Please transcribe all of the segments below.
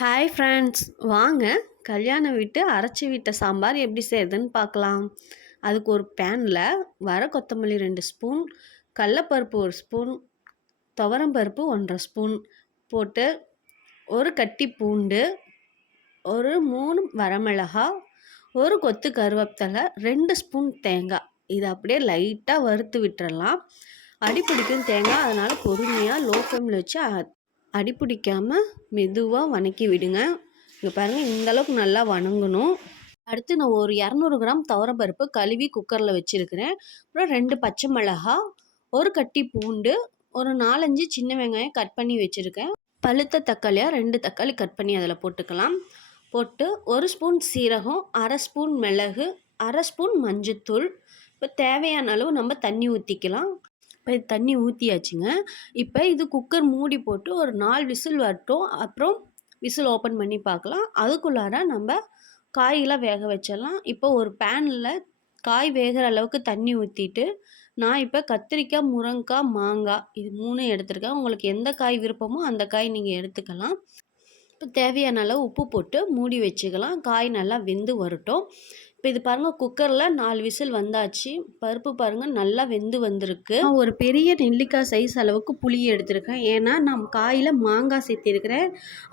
Hi friends, வாங்க கல்யாண வீட்டு அரைச்சி விட்ட சாம்பார் எப்படி செய்கிறதுன்னு பார்க்கலாம். அதுக்கு ஒரு பேனில் வர கொத்தமல்லி 2 ஸ்பூன், கடலப்பருப்பு 1 ஸ்பூன், துவரம்பருப்பு 1½ ஸ்பூன் போட்டு, ஒரு கட்டி பூண்டு, ஒரு 3 வரமிளகா, ஒரு கொத்து கருவேப்பிலை, 2 ஸ்பூன் தேங்காய். இதை அப்படியே லைட்டாக வறுத்து விட்டுறலாம். அடிப்பிடிக்கும் தேங்காய், அதனால் பொறுமையாக லோ ஃப்ளேமில் வச்சு அடி பிடிக்காமல் மெதுவாக வதக்கி விடுங்க. இங்கே பாருங்கள், இந்தளவுக்கு நல்லா வதங்கணும். அடுத்து நான் ஒரு 200 கிராம் துவரம்பருப்பு கழுவி குக்கரில் வச்சுருக்கிறேன். அப்புறம் 2 பச்சை மிளகா, ஒரு கட்டி பூண்டு, ஒரு 4-5 சின்ன வெங்காயம் கட் பண்ணி வச்சுருக்கேன். பழுத்த தக்காளியாக 2 தக்காளி கட் பண்ணி அதில் போட்டுக்கலாம். போட்டு 1 ஸ்பூன் சீரகம், 1/2 ஸ்பூன் மிளகு, 1/2 ஸ்பூன் மஞ்சத்தூள். இப்போ தேவையான அளவு நம்ம தண்ணி ஊற்றிக்கலாம். இப்போ இது தண்ணி ஊற்றியாச்சுங்க. இப்போ இது குக்கர் மூடி போட்டு ஒரு 4 விசில் வரட்டும். அப்புறம் விசில் ஓப்பன் பண்ணி பார்க்கலாம். அதுக்குள்ளார நம்ம காயெல்லாம் வேக வச்சிடலாம். இப்போ ஒரு பேனில் காய் வேகிற அளவுக்கு தண்ணி ஊற்றிட்டு, நான் இப்போ கத்திரிக்காய், முருங்கைக்காய், மாங்காய் இது 3 எடுத்துருக்கேன். உங்களுக்கு எந்த காய் விருப்பமோ அந்த காய் நீங்கள் எடுத்துக்கலாம். இப்போ தேவையான அளவு உப்பு போட்டு மூடி வச்சுக்கலாம். காய் நல்லா வெந்து வரட்டும். இப்போ இது பாருங்கள், குக்கரில் 4 விசில் வந்தாச்சு. பருப்பு பாருங்கள் நல்லா வெந்து வந்திருக்கு. நான் ஒரு பெரிய நெல்லிக்காய் சைஸ் அளவுக்கு புளி எடுத்திருக்கேன். ஏன்னா நான் காயில் மாங்காய் சேர்த்திருக்கிறேன்.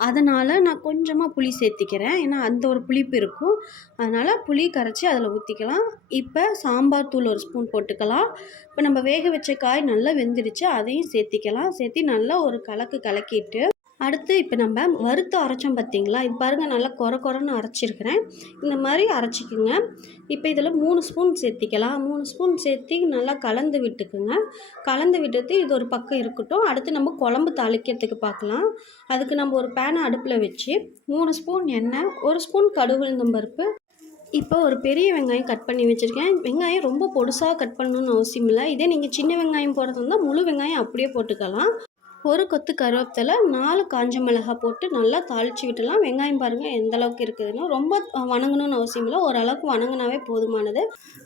அதனால் நான் கொஞ்சமாக புளி சேர்த்திக்கிறேன். ஏன்னா அந்த ஒரு புளிப்பு இருக்கும். அதனால் புளி கரைச்சி அதில் ஊற்றிக்கலாம். இப்போ சாம்பார் தூள் 1 ஸ்பூன் போட்டுக்கலாம். இப்போ நம்ம வேக வச்ச காய் நல்லா வெந்துடுச்சு, அதையும் சேர்த்திக்கலாம். சேர்த்தி நல்லா ஒரு கலக்கிட்டு, அடுத்து இப்போ நம்ம வறுத்து அரைச்சோம் பார்த்திங்களா, இது பாருங்கள் நல்லா கொரன்னு அரைச்சிருக்கிறேன். இந்த மாதிரி அரைச்சிக்குங்க. இப்போ இதில் 3 ஸ்பூன் சேர்த்திக்கலாம். 3 ஸ்பூன் சேர்த்தி நல்லா கலந்து விட்டுக்குங்க. கலந்து விட்டுட்டு இது ஒரு பக்கம் இருக்கட்டும். அடுத்து நம்ம குழம்பு தாளிக்கிறதுக்கு பார்க்கலாம். அதுக்கு நம்ம ஒரு பேனை அடுப்பில் வச்சு 3 ஸ்பூன் எண்ணெய், 1 ஸ்பூன் கடுகு உளுந்தம் பருப்பு. இப்போ ஒரு பெரிய வெங்காயம் கட் பண்ணி வச்சுருக்கேன். வெங்காயம் ரொம்ப பொடுசாக கட் பண்ணணுன்னு அவசியம் இல்லை. இதே நீங்கள் சின்ன வெங்காயம் போடுறது இருந்தால் முழு வெங்காயம் அப்படியே போட்டுக்கலாம். ஒரு கொத்து கருவேப்பிலை, 4 காஞ்ச மிளகாய் போட்டு நல்லா தாளித்து விட்டுலாம். வெங்காயம் பாருங்கள் எந்த அளவுக்கு இருக்குதுன்னா, ரொம்ப வணங்கணும்னு அவசியம் இல்லை, ஓரளவுக்கு வணங்கினாவே போதுமானது.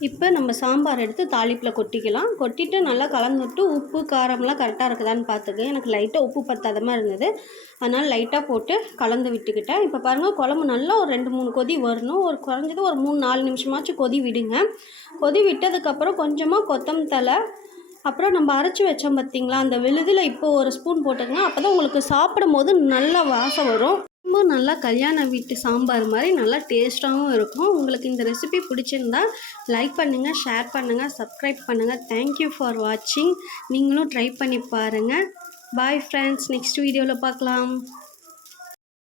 இப்போ நம்ம சாம்பார் எடுத்து தாளிப்பில் கொட்டிக்கலாம். கொட்டிட்டு நல்லா கலந்து விட்டு உப்பு காரம்லாம் கரெக்டாக இருக்குதான்னு பார்த்துக்க. எனக்கு லைட்டாக உப்பு பத்தாத மாதிரி இருந்தது, அதனால் லைட்டாக போட்டு கலந்து விட்டுக்கிட்டேன். இப்போ பாருங்கள், குழம்பு நல்லா ஒரு 2-3 கொதி வரணும். ஒரு குறைஞ்சது ஒரு 3-4 நிமிஷமாச்சும் கொதி விடுங்க. கொதி விட்டதுக்கப்புறம் கொஞ்சமாக கொத்தமல்லி தழை, அப்புறம் நம்ம அரைச்சி வச்சோம் பார்த்திங்களா, அந்த விழுதில் இப்போ 1 ஸ்பூன் போட்டுக்கங்க. அப்போ தான் உங்களுக்கு சாப்பிடும் போது நல்லா வாசம் வரும். ரொம்ப நல்லா கல்யாண வீட்டு சாம்பார் மாதிரி நல்லா டேஸ்ட்டாகவும் இருக்கும். உங்களுக்கு இந்த ரெசிபி பிடிச்சிருந்தா லைக் பண்ணுங்கள், ஷேர் பண்ணுங்கள், சப்ஸ்கிரைப் பண்ணுங்கள். தேங்க்யூ ஃபார் வாட்சிங். நீங்களும் ட்ரை பண்ணி பாருங்கள். பாய் ஃப்ரெண்ட்ஸ், நெக்ஸ்ட் வீடியோவில் பார்க்கலாம்.